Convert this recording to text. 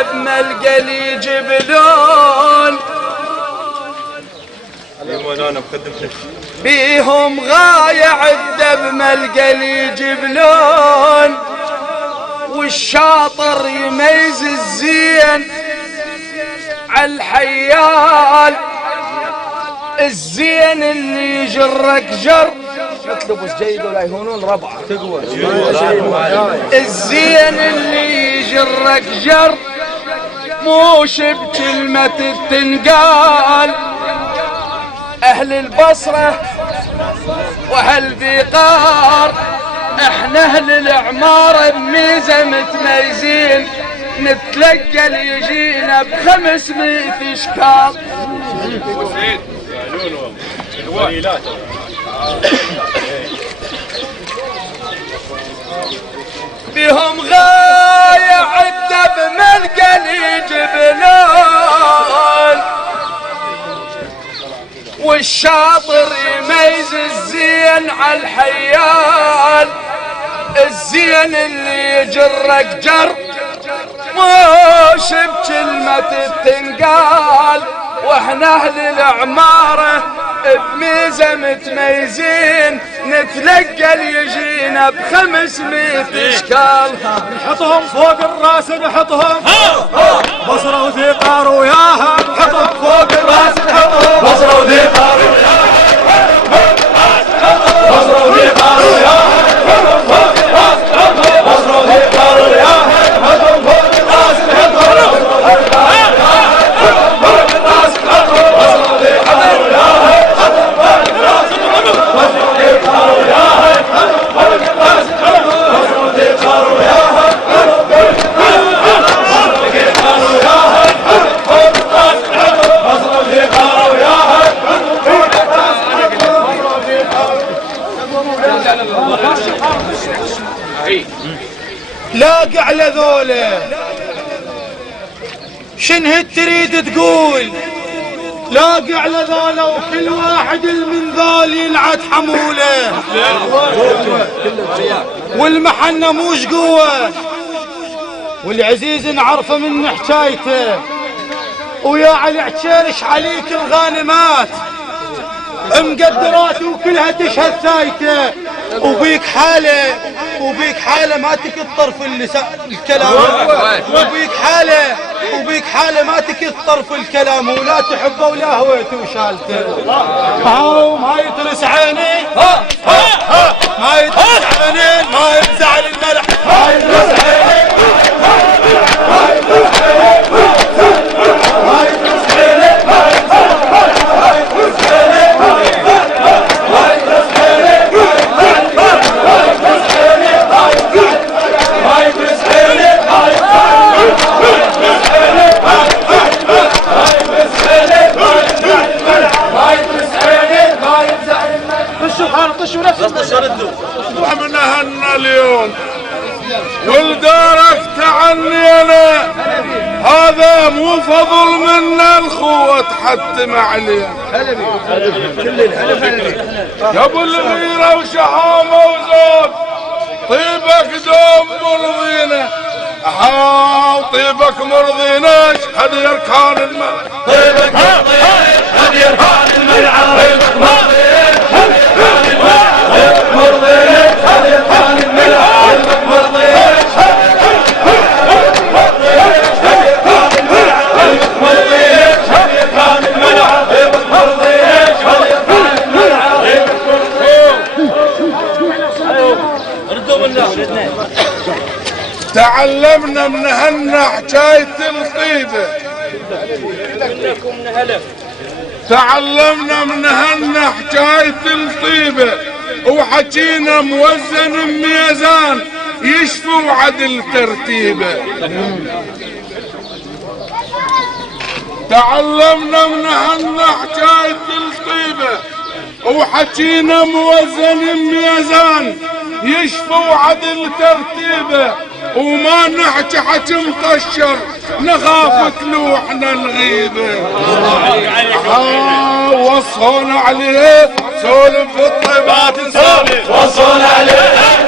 الدب ملقى لي جبلون بيهم غايع الدب ملقى لي جبلون والشاطر يميز الزين عالحيال الزين اللي يجرك جر اطلبوا جيد ولا يهونون ربعه تقوى الزين اللي يجرك جر موش بكلمة تنقال اهل البصرة واهل بيقار احنا اهل العمارة بميزة متميزين نتلقى اللي يجينا ب500 اشكال بهم غايع الدب ملقى لي جبلون والشاطر يميز الزين عالحيال الزين اللي يجرك جر مش بكلمة تنقال واحنا اهل العمارة بميزة متميزين نتلقى اللي يجينا ب500 اشكال نحطهم فوق الراس نحطهم بصرة وذيقار وياها نحطهم فوق الراس نحطهم بصرة وذيقار وياها بصرة وذيقار وياها فوق الراس نحطهم بصرة وذيقار وياها نحطهم فوق الراس نحطهم فوق الراس نحطهم بصرة وذيقار وياها لاقع على ذوله شنه تريد تقول لاقع على ذوله وكل واحد من ذول يلعت حموله والمحنة موش قوة والعزيز نعرفه من حكايته ويا علي عشيرش عليك الغانمات مقدرات وكلها تشهد ثايته وبيك حالة ما تكثر في الكلام وبيك حالة ما تكثر في الكلام ولا تحبه ولا هويته وشالته ما يطرس عيني ما يطرس عيني ما يفزع الملح ما يطرس عيني ما يطرس عيني ما يطرس عيني ومنهن اليوم والدارك تعنينا هذا مو فضل منا الخوة تحتم علينا يا ابو الغيرة وشهامة وزود طيبك دوم مرضينا طيبك مرضيناش هد يركان الملعب طيبك مرضيناش هد يركان الملعب طيبك مرضيناش هد يركان الملعب طيبك مرضيناش هد يركان الملعب طيبك مرضيناش تعلمنا من هنا حكاية الطيبة تعلمنا من هنا حكاية الطيبة وحكينا موزن بميزان يشفوا عدل ترتيبه تعلمنا من هنا حكاية الطيبة وحكينا موزن بميزان يشفوا عدل ترتيبه وما نحكي حكي مطشر نخاف تلوحنا الغيبة وصونا عليه سولف الطيبات نسولف وصونا عليه